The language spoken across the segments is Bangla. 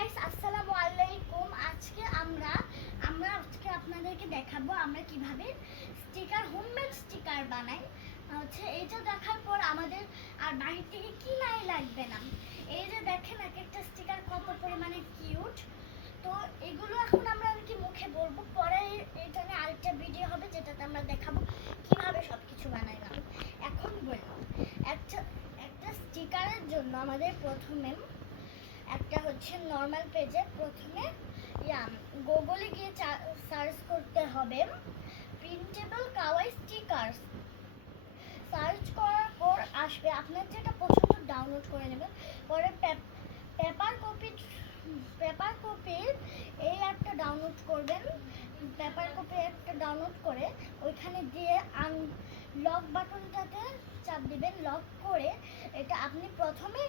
গাইস, আসসালামু আলাইকুম। আজকে আপনাদেরকে দেখাবো আমরা কিভাবে স্টিকার, হোমমেড স্টিকার বানাই। এইটা দেখার পর আমাদের আর বাহির থেকে কিনাই লাগবে না। এই যে দেখেন এক একটা স্টিকার কত পরিমাণে কিউট। তো এগুলো এখন আমরা আর কি মুখে বলবো, পরে এটা নিয়ে আরেকটা ভিডিও হবে যেটাতে আমরা দেখাবো কিভাবে সবকিছু বানাইলাম। এখন বললাম একটা স্টিকারের জন্য আমাদের প্রথমে একটা নর্মাল পেজে প্রথমে গুগলে গিয়ে সার্চ করতে হবে প্রিন্টেবল কাওয়াই স্টিকারস। সার্চ করার পর আসবে, আপনার যেটা পছন্দ ডাউনলোড করে নেবেন। পরে পেপার কপির এই অ্যাপটা ডাউনলোড করবেন। পেপার কপি অ্যাপটা ডাউনলোড করে ওইখানে দিয়ে লক বাটনটাতে চাপ দিবেন। লক করে এটা আপনি প্রথমে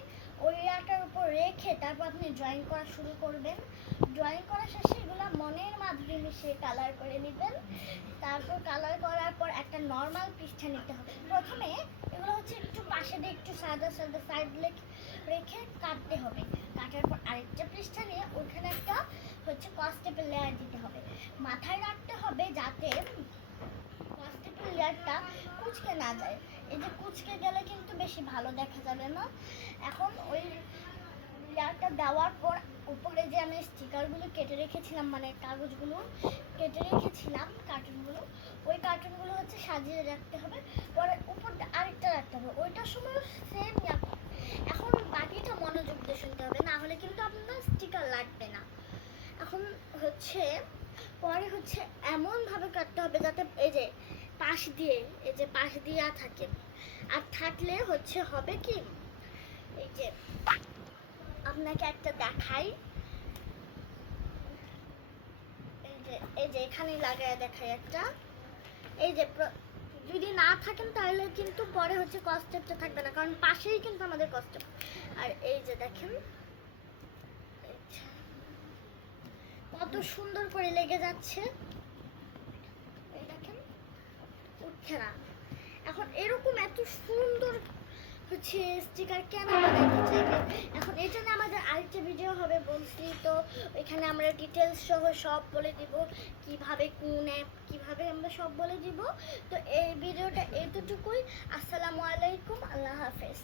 ওই ইয়াটার উপর রেখে তারপর আপনি ড্রয়িং করা শুরু করবেন। ড্রয়িং করা শেষে এগুলো মনের মাধুরী মিশিয়ে কালার করে নেবেন। তারপর কালার করার পর একটা নর্মাল পৃষ্ঠা নিতে হবে। প্রথমে এগুলো একটু পাশে দিয়ে একটু সাদা সাদা সাইড রেখে কাটতে হবে। কাটার পর আরেকটা পৃষ্ঠা নিয়ে ওখানে একটা কস্টেপের লেয়ার দিতে হবে। মাথায় রাখতে হবে যাতে কস্টেপের লেয়ারটা কুচকে না যায়। এই যে কুচকে গেলে কিন্তু বেশি ভালো দেখা যাবে না। এখন ওই লেয়ারটা দেওয়ার পর উপরে যে আমি স্টিকারগুলো কেটে রেখেছিলাম, মানে কাগজগুলো কেটে রেখেছিলাম, কার্টুনগুলো, ওই কার্টুনগুলো সাজিয়ে রাখতে হবে। পরে উপরটা আরেকটা রাখতে হবে, ওইটার সময় সেম। এখন বাকিটা মনোযোগ দিয়ে শুনতে হবে, না হলে কিন্তু আপনার স্টিকার লাগবে না। এখন পরে এমনভাবে কাটতে হবে যাতে এই যে পাশ দিয়ে থাকে। আর থাকলে হবে কি, এই যে আপনাকে একটা দেখাই, এই যে এখানে লাগায় দেখাই একটা। এই যে যদি না থাকেন তাহলে কিন্তু পরে কস্টেপটা থাকবে না, কারণ পাশেই কিন্তু আমাদের কস্টেপ। আর এই যে দেখেন কত সুন্দর করে লেগে যাচ্ছে, এই দেখেন উঠছে না। এখন এরকম এত সুন্দর স্টিকার কেন বানাইতে চাইবে? এখন এটা নিয়ে আমাদের আরেকটা ভিডিও হবে বলছি, তো এখানে আমরা ডিটেলস সহ সব বলে দিব, কিভাবে কোন অ্যাপ কিভাবে আমরা সব বলে দিব। তো এই ভিডিওটা এতটুকুই। আসসালামু আলাইকুম, আল্লাহ হাফেজ।